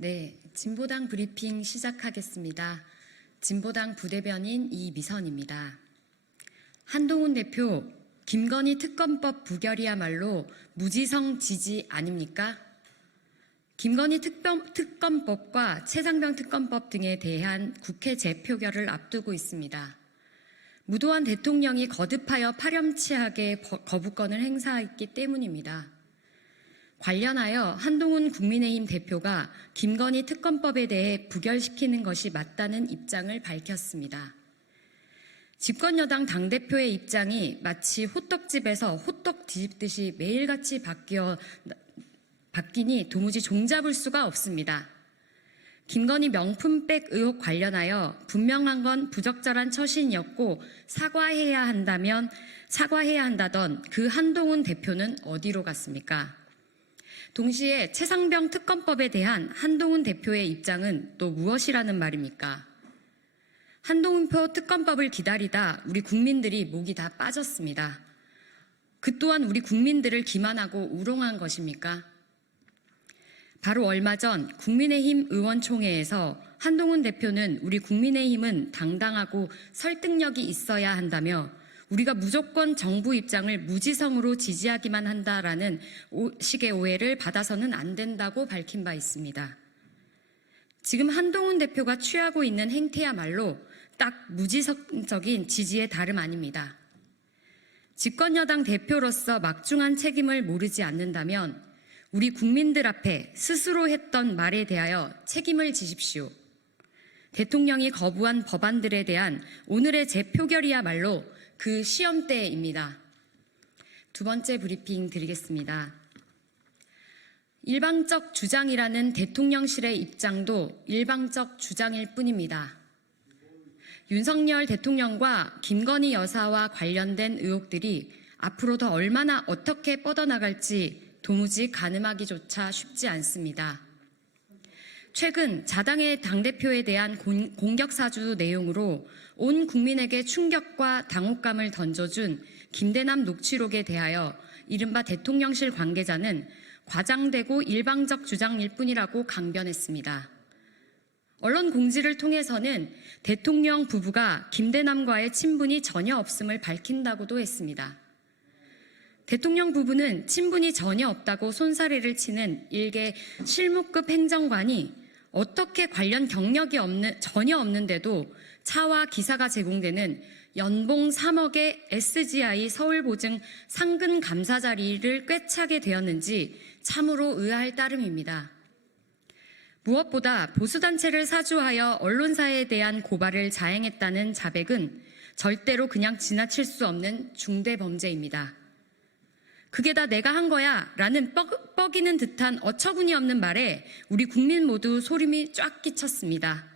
네, 진보당 브리핑 시작하겠습니다. 진보당 부대변인 이미선입니다. 한동훈 대표, 김건희 특검법 부결이야말로 무지성 지지 아닙니까? 김건희 특검법과 최상병 특검법 등에 대한 국회 재표결을 앞두고 있습니다. 무도한 대통령이 거듭하여 파렴치하게 거부권을 행사했기 때문입니다. 관련하여 한동훈 국민의힘 대표가 김건희 특검법에 대해 부결시키는 것이 맞다는 입장을 밝혔습니다. 집권여당 당대표의 입장이 마치 호떡집에서 호떡 뒤집듯이 매일같이 바뀌니 도무지 종잡을 수가 없습니다. 김건희 명품백 의혹 관련하여 분명한 건 부적절한 처신이었고 사과해야 한다던 그 한동훈 대표는 어디로 갔습니까? 동시에 최상병 특검법에 대한 한동훈 대표의 입장은 또 무엇이라는 말입니까? 한동훈표 특검법을 기다리다 우리 국민들이 목이 다 빠졌습니다. 그 또한 우리 국민들을 기만하고 우롱한 것입니까? 바로 얼마 전 국민의힘 의원총회에서 한동훈 대표는 우리 국민의힘은 당당하고 설득력이 있어야 한다며 우리가 무조건 정부 입장을 무지성으로 지지하기만 한다라는 식의 오해를 받아서는 안 된다고 밝힌 바 있습니다. 지금 한동훈 대표가 취하고 있는 행태야말로 딱 무지성적인 지지의 다름 아닙니다. 집권여당 대표로서 막중한 책임을 모르지 않는다면 우리 국민들 앞에 스스로 했던 말에 대하여 책임을 지십시오. 대통령이 거부한 법안들에 대한 오늘의 재표결이야말로 그 시험대입니다. 두 번째 브리핑 드리겠습니다. 일방적 주장이라는 대통령실의 입장도 일방적 주장일 뿐입니다. 윤석열 대통령과 김건희 여사와 관련된 의혹들이 앞으로 더 얼마나 어떻게 뻗어나갈지 도무지 가늠하기조차 쉽지 않습니다. 최근 자당의 당대표에 대한 공격사주 내용으로 온 국민에게 충격과 당혹감을 던져준 김대남 녹취록에 대하여 이른바 대통령실 관계자는 과장되고 일방적 주장일 뿐이라고 강변했습니다. 언론 공지를 통해서는 대통령 부부가 김대남과의 친분이 전혀 없음을 밝힌다고도 했습니다. 대통령 부부는 친분이 전혀 없다고 손사래를 치는 일개 실무급 행정관이 어떻게 관련 경력이 전혀 없는데도 차와 기사가 제공되는 연봉 3억의 SGI 서울보증 상근 감사 자리를 꿰차게 되었는지 참으로 의아할 따름입니다. 무엇보다 보수단체를 사주하여 언론사에 대한 고발을 자행했다는 자백은 절대로 그냥 지나칠 수 없는 중대범죄입니다. 그게 다 내가 한 거야 라는 뻐기는 듯한 어처구니 없는 말에 우리 국민 모두 소름이 쫙 끼쳤습니다.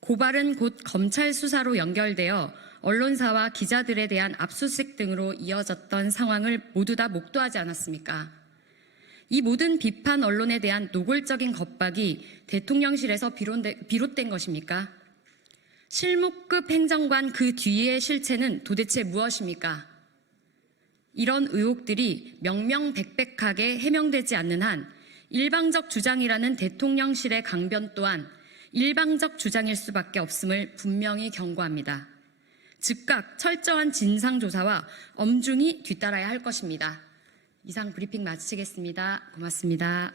고발은 곧 검찰 수사로 연결되어 언론사와 기자들에 대한 압수수색 등으로 이어졌던 상황을 모두 다 목도하지 않았습니까? 이 모든 비판 언론에 대한 노골적인 겁박이 대통령실에서 비롯된 것입니까? 실무급 행정관 그 뒤의 실체는 도대체 무엇입니까? 이런 의혹들이 명명백백하게 해명되지 않는 한 일방적 주장이라는 대통령실의 강변 또한 일방적 주장일 수밖에 없음을 분명히 경고합니다. 즉각 철저한 진상조사와 엄중히 뒤따라야 할 것입니다. 이상 브리핑 마치겠습니다. 고맙습니다.